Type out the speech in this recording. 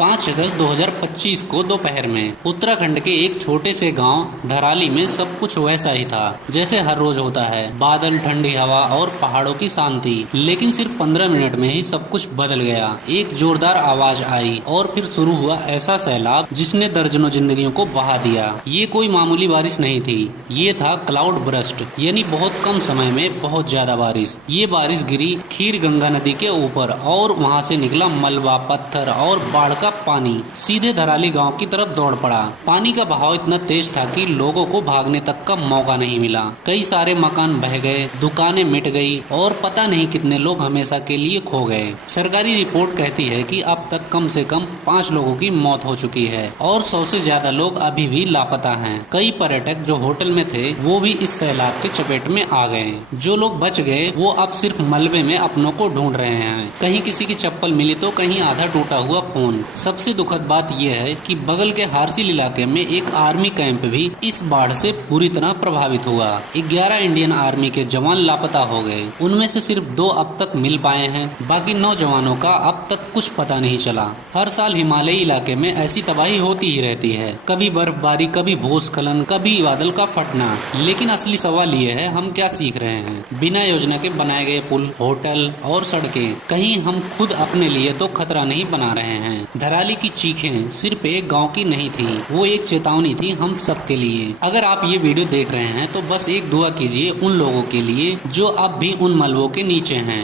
5 अगस्त 2025 को दोपहर में उत्तराखंड के एक छोटे से गांव धराली में सब कुछ वैसा ही था जैसे हर रोज होता है। बादल, ठंडी हवा और पहाड़ों की शांति। लेकिन सिर्फ 15 मिनट में ही सब कुछ बदल गया। एक जोरदार आवाज आई और फिर शुरू हुआ ऐसा सैलाब जिसने दर्जनों जिंदगियों को बहा दिया। ये कोई मामूली बारिश नहीं थी, ये था क्लाउड बर्स्ट, यानी बहुत कम समय में बहुत ज्यादा बारिश। ये बारिश गिरी खीर गंगा नदी के ऊपर और वहाँ से निकला मलबा, पत्थर और बाढ़ का पानी सीधे धराली गांव की तरफ दौड़ पड़ा। पानी का बहाव इतना तेज था कि लोगों को भागने तक का मौका नहीं मिला। कई सारे मकान बह गए, दुकानें मिट गई और पता नहीं कितने लोग हमेशा के लिए खो गए। सरकारी रिपोर्ट कहती है कि अब तक कम से कम 5 लोगों की मौत हो चुकी है और 100 से ज्यादा लोग अभी भी लापता हैं। कई पर्यटक जो होटल में थे वो भी इस सैलाब के चपेट में आ गए। जो लोग बच गए वो अब सिर्फ मलबे में अपनों को ढूंढ रहे हैं। कहीं किसी की चप्पल मिली तो कहीं आधा टूटा हुआ फोन। सबसे दुखद बात यह है कि बगल के हारसिल इलाके में एक आर्मी कैंप भी इस बाढ़ से पूरी तरह प्रभावित हुआ। 11 इंडियन आर्मी के जवान लापता हो गए। उनमें से सिर्फ 2 अब तक मिल पाए हैं। बाकी 9 जवानों का अब तक कुछ पता नहीं चला। हर साल हिमालयी इलाके में ऐसी तबाही होती ही रहती है, कभी बर्फबारी, कभी भूस्खलन, कभी बादल का फटना। लेकिन असली सवाल ये है, हम क्या सीख रहे हैं? बिना योजना के बनाए गए पुल, होटल और सड़कें कहीं हम खुद अपने लिए तो खतरा नहीं बना रहे हैं? धराली की चीखें सिर्फ एक गांव की नहीं थी, वो एक चेतावनी थी हम सबके लिए। अगर आप ये वीडियो देख रहे हैं तो बस एक दुआ कीजिए उन लोगों के लिए जो अब भी उन मलबों के नीचे हैं।